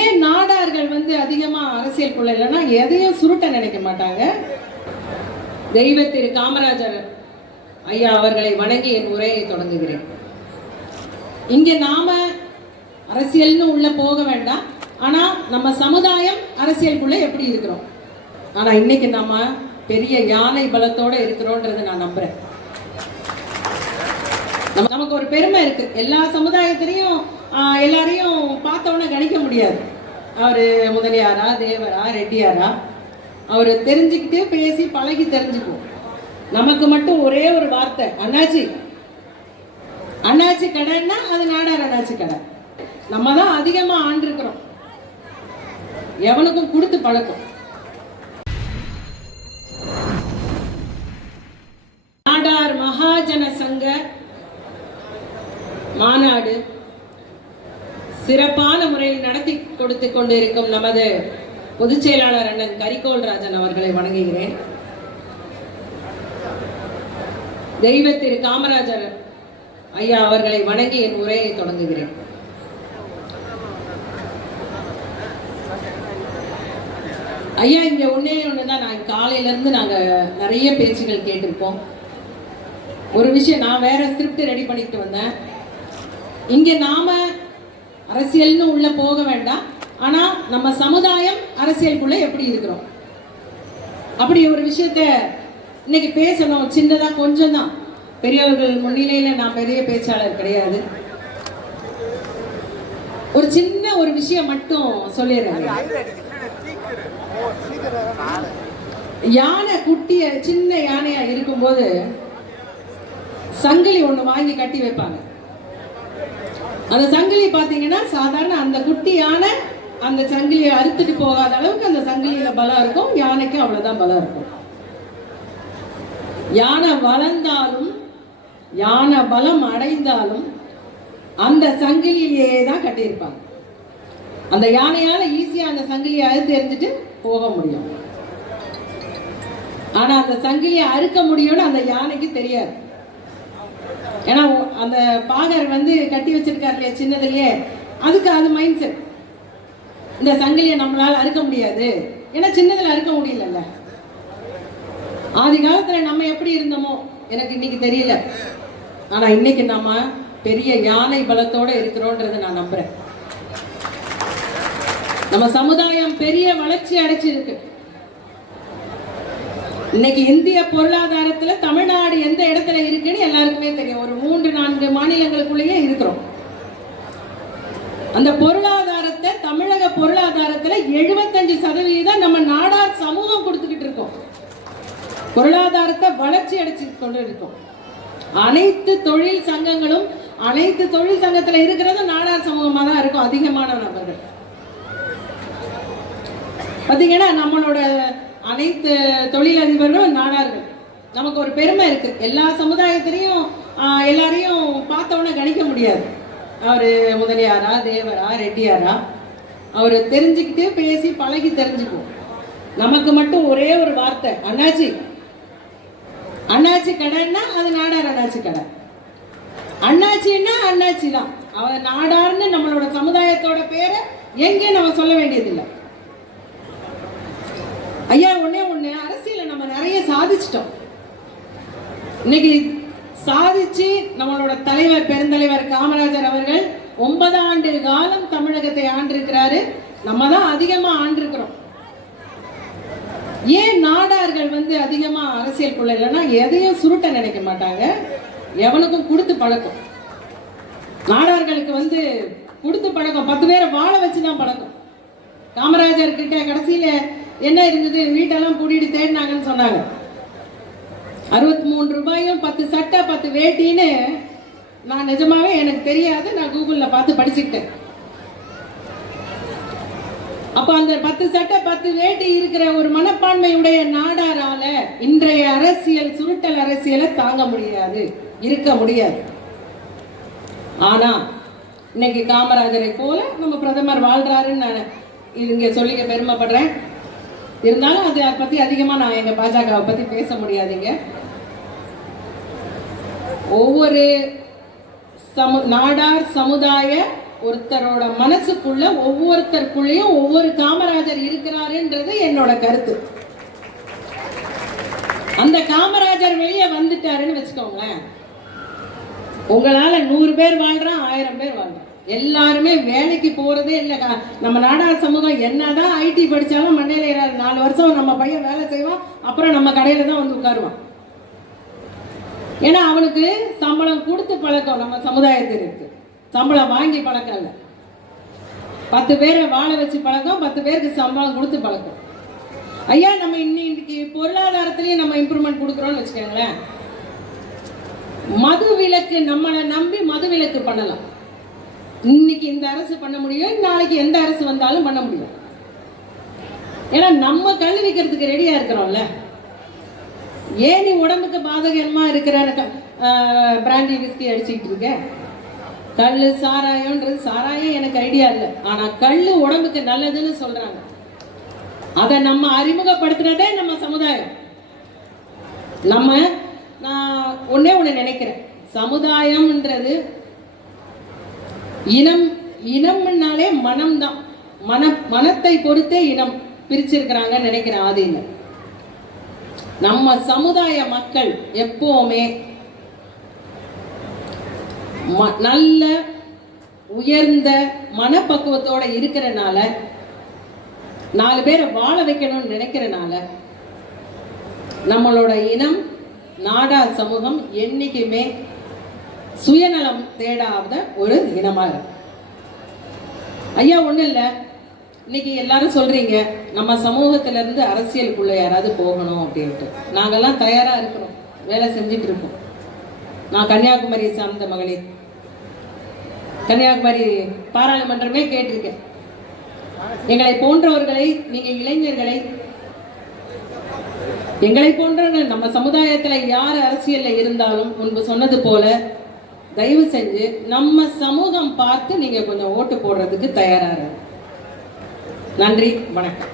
ஏன் நாடார்கள் வந்து அதிகமாக அரசியலுக்குள்ள இல்லைன்னா எதையும் சுருட்ட நினைக்க மாட்டாங்க? தெய்வ திரு காமராஜர் ஐயா அவர்களை வணங்கி என் உரையை தொடங்குகிறேன். இங்கே நாம அரசியல்னு உள்ள போக வேண்டாம். ஆனால் நம்ம சமுதாயம் அரசியலுக்குள்ள எப்படி இருக்கிறோம்? ஆனால் இன்னைக்கு நம்ம பெரிய யானை பலத்தோடு இருக்கிறோன்றதை நான் நம்புறேன். நமக்கு ஒரு பெருமை இருக்கு. எல்லா சமுதாயத்திலையும் எல்லாரையும் பார்த்தோன்னே கணிக்க முடியாது. அவர் முதலியாரா தேவரா ரெட்டியாரா? அவர் தெரிஞ்சுக்கிட்டு பேசி பழகி தெரிஞ்சுக்குவோம். நமக்கு மட்டும் ஒரே ஒரு வார்த்தை அண்ணாச்சி. அண்ணாச்சி கடைன்னா அது நாடார் அண்ணாச்சி கடை. நம்ம தான் அதிகமா ஆண்டிருக்கிறோம் எவனுக்கும் கொடுத்து பழக்கம். நாடார் மகாஜன சங்க மாநாடு சிறப்பான முறையில் நடத்தி கொடுத்து கொண்டிருக்கும் நமது பொதுச் செயலாளர் அண்ணன் கரிகோல் ராஜன் அவர்களை வணங்குகிறேன். தெய்வ திரு காமராஜர் ஐயா அவர்களை வணங்கி என் உரையை தொடங்குகிறேன். ஐயா இங்க ஒன்னே ஒண்ணுதான். நான் காலையில இருந்து நாங்க நிறைய பேச்சுகள் கேட்டிருப்போம். ஒரு விஷயம் நான் வேற ஸ்கிரிப்ட் ரெடி பண்ணிட்டு வந்தேன். இங்க நாம அரசியல்னு உள்ள போக வேண்டாம். ஆனா நம்ம சமுதாயம் அரசியலுக்குள்ள எப்படி இருக்கிறோம்? அப்படி ஒரு விஷயத்த இன்னைக்கு பேசணும். சின்னதா கொஞ்சம் தான் பெரியவர்கள் முன்னிலையில நான் பெரிய பேச்சாளர் கிடையாது. ஒரு சின்ன ஒரு விஷயம் மட்டும் சொல்லிடுறேன். யானை குட்டிய சின்ன யானையா இருக்கும்போது சங்கிலி ஒன்று வாங்கி கட்டி வைப்பாங்க. அந்த சங்கிலி பார்த்தீங்கன்னா சாதாரண அந்த குட்டியான அந்த சங்கிலியை அறுத்துட்டு போகாத அளவுக்கு அந்த சங்கிலியில பலம் இருக்கும். யானைக்கும் அவ்வளவுதான் பலம் இருக்கும். யானை வளர்ந்தாலும் யானை பலம் அடைந்தாலும் அந்த சங்கிலியிலேயே தான் கட்டியிருப்பாங்க. அந்த யானையால ஈஸியா அந்த சங்கிலியை அறுத்து எறிஞ்சிட்டு போக முடியும். ஆனா அந்த சங்கிலியை அறுக்க முடியும்னு அந்த யானைக்கு தெரியாது. ஏன்னா அந்த பாகர் வந்து கட்டி வச்சிருக்காரு இல்லையா சின்னதுலயே? அதுக்கு அது மைண்ட் செட் இந்த சங்கிலியை நம்மளால அறுக்க முடியாது. ஏன்னா சின்னதுல அறுக்க முடியலல்ல. ஆதி காலத்துல நம்ம எப்படி இருந்தோமோ எனக்கு இன்னைக்கு தெரியல. ஆனா இன்னைக்கு நம்ம பெரிய யானை பலத்தோட இருக்கிறோன்றதை நான் நம்புறேன். நம்ம சமுதாயம் பெரிய வளர்ச்சி அடைச்சிருக்கு. இன்னைக்கு இந்திய பொருளாதாரத்துல தமிழ்நாடு எந்த இடத்துல இருக்குன்னு எல்லாருக்குமே தெரியும். ஒரு மூன்று நான்கு மாநிலங்களுக்குள்ளேயே இருக்கிறோம். அந்த பொருளாதாரத்தை தமிழக பொருளாதாரத்துல எழுபத்தஞ்சு சதவீதம் நம்ம நாடார் சமூகம் கொடுத்துக்கிட்டு இருக்கோம். பொருளாதாரத்தை வளர்ச்சி அடைச்சு கொண்டு இருக்கோம். அனைத்து தொழில் சங்கங்களும் அனைத்து தொழில் சங்கத்துல இருக்கிறது நாடார் சமூகமா தான் இருக்கும் அதிகமான நபர்கள். பார்த்தீங்கன்னா நம்மளோட அனைத்து தொழிலதிபர்களும் நாடார்கள். நமக்கு ஒரு பெருமை இருக்கு. எல்லா சமுதாயத்திலையும் எல்லாரையும் பார்த்தோன்னே கணிக்க முடியாது. அவர் முதலியாரா தேவரா ரெட்டியாரா? அவர் தெரிஞ்சுக்கிட்டு பேசி பழகி தெரிஞ்சுக்குவோம். நமக்கு மட்டும் ஒரே ஒரு வார்த்தை அண்ணாச்சி. அண்ணாச்சி கடைன்னா அது நாடார் அண்ணாச்சி கடை. அண்ணாச்சின்னா அண்ணாச்சி தான் அவர் நாடார்னு நம்மளோட சமுதாயத்தோட பேரை எங்கே நம்ம சொல்ல வேண்டியதில்லை. ஐயா ஒன்னே ஒண்ணு. அரசியல நம்ம நிறைய சாதிச்சிட்டோம். இன்னைக்கு சாதிச்சு நம்மளோட தலைவர் பெருந்தலைவர் காமராஜர் அவர்கள் ஒன்பது ஆண்டு காலம் தமிழகத்தை ஆண்டிருக்கிறாரு. நம்ம தான் அதிகமா ஆண்டிருக்கிறோம். ஏன் நாடார்கள் வந்து அதிகமா அரசியலுக்குள்ள இல்லைன்னா எதையும் சுருட்ட நினைக்க மாட்டாங்க? எவனுக்கும் கொடுத்து பழக்கம். நாடார்களுக்கு வந்து கொடுத்து பழக்கம். பத்து பேரை வாழ வச்சு தான் பழக்கம். காமராஜர் கிட்ட கடைசியில என்ன இருந்தது? வீட்டெல்லாம் கூட்டிட்டு தேடினாங்கன்னு சொன்னாங்க. அறுபத்தி மூணு ரூபாயும் பத்து சட்டை பத்து வேட்டின்னு நான் நிஜமாவே எனக்கு தெரியாது. நான் கூகுளில் பார்த்து படிச்சுக்கிட்டேன். அப்போ அந்த பத்து சட்டை பத்து வேட்டி இருக்கிற ஒரு மனப்பான்மையுடைய நாடாரால இன்றைய அரசியல் சுருட்டல் அரசியலை தாங்க முடியாது இருக்க முடியாது. ஆனா இன்னைக்கு காமராஜரை போல நம்ம பிரதமர் வாழ்றாருன்னு நான் இங்க சொல்லிக்க பெருமைப்படுறேன். இருந்தாலும் அது அதை பத்தி அதிகமா நான் எங்க பாஜகவை பத்தி பேச முடியாதுங்க. ஒவ்வொரு சமு நாடார் சமுதாய ஒருத்தரோட மனசுக்குள்ள ஒவ்வொருத்தருக்குள்ளேயும் ஒவ்வொரு காமராஜர் இருக்கிறாருன்றது என்னோட கருத்து. அந்த காமராஜர் வெளியே வந்துட்டாருன்னு வச்சுக்கோங்களேன். உங்களால நூறு பேர் வாழ்றான் ஆயிரம் பேர் வாழ்றான் எல்லாருமே வேலைக்கு போறதே இல்லை. நம்ம நாடார் சமூகம் என்னதான் ஐடி படிச்சாலும் மண்டையில ஏறாது. நாலு வருஷம் நம்ம பையன் வேலை செய்வான் அப்புறம் நம்ம கடையில தான் வந்து உட்காருவான். ஏன்னா அவனுக்கு சம்பளம் கொடுத்து பழக்கம் நம்ம சமுதாயத்திற்கு சம்பளம் வாங்கி பழக்கம் இல்லை. பத்து பேரை வாழ வச்சு பழக்கம் பத்து பேருக்கு சம்பளம் கொடுத்து பழக்கம். ஐயா நம்ம இன்னைக்கு பொருளாதாரத்திலையும் நம்ம இம்ப்ரூவ்மெண்ட் கொடுக்குறோம்னு வச்சுக்கோங்களேன். மது விலக்கு நம்மளை நம்பி மது விலக்கு பண்ணலாம். இன்னைக்கு இந்த அரசு பண்ண முடியும் நாளைக்கு எந்த அரசு வந்தாலும் பண்ண முடியும். ஏன்னா நம்ம கல் விற்கிறதுக்கு ரெடியா இருக்கிறோம்ல. ஏன் நீ உடம்புக்கு பாதகமா இருக்கிற பிராண்டி விஸ்கி அடிச்சுக்கிட்டு இருக்க? கல் சாராயம்ன்றது சாராயம் எனக்கு ஐடியா இல்லை. ஆனா கல் உடம்புக்கு நல்லதுன்னு சொல்றாங்க. அதை நம்ம அறிமுகப்படுத்துறதே நம்ம சமுதாயம். நம்ம நான் ஒன்னே ஒன்று நினைக்கிறேன். சமுதாயம்ன்றது இனம் இனம்னாலே மனம்தான். மன மனத்தை பொறுத்தே இனம் பிரிச்சிருக்கிறாங்கன்னு நினைக்கிறேன் ஆதியில் நம்ம சமுதாய மக்கள் எப்போவுமே ம- நல்ல உயர்ந்த மனப்பக்குவத்தோட இருக்கிறனால நாலு பேரை வாழ வைக்கணும்னு நினைக்கிறனால நம்மளோட இனம் நாடா சமூகம் என்னைக்குமே சுயநலம் தேடாத ஒரு இனமா இருக்கு. ஐயா ஒன்றும் இல்ல. இன்னைக்கு எல்லாரும் சொல்றீங்க நம்ம சமூகத்துல இருந்து அரசியலுக்குள்ள யாராவது போகணும் அப்படின்ட்டு. நாங்கெல்லாம் தயாரா இருக்கிறோம் வேலை செஞ்சுட்டு இருக்கோம். நான் கன்னியாகுமரியை சார்ந்த மகளிர் கன்னியாகுமரி பாராளுமன்றமே கேட்டிருக்கேன். எங்களை போன்றவர்களை நீங்க இளைஞர்களை எங்களை போன்றவர்கள் நம்ம சமுதாயத்தில் யார் அரசியலில் இருந்தாலும் முன்பு சொன்னது போல தயவு செஞ்சு நம்ம சமூகம் பார்த்து நீங்க கொஞ்சம் ஓட்டு போடுறதுக்கு தயாராக நன்றி வணக்கம்.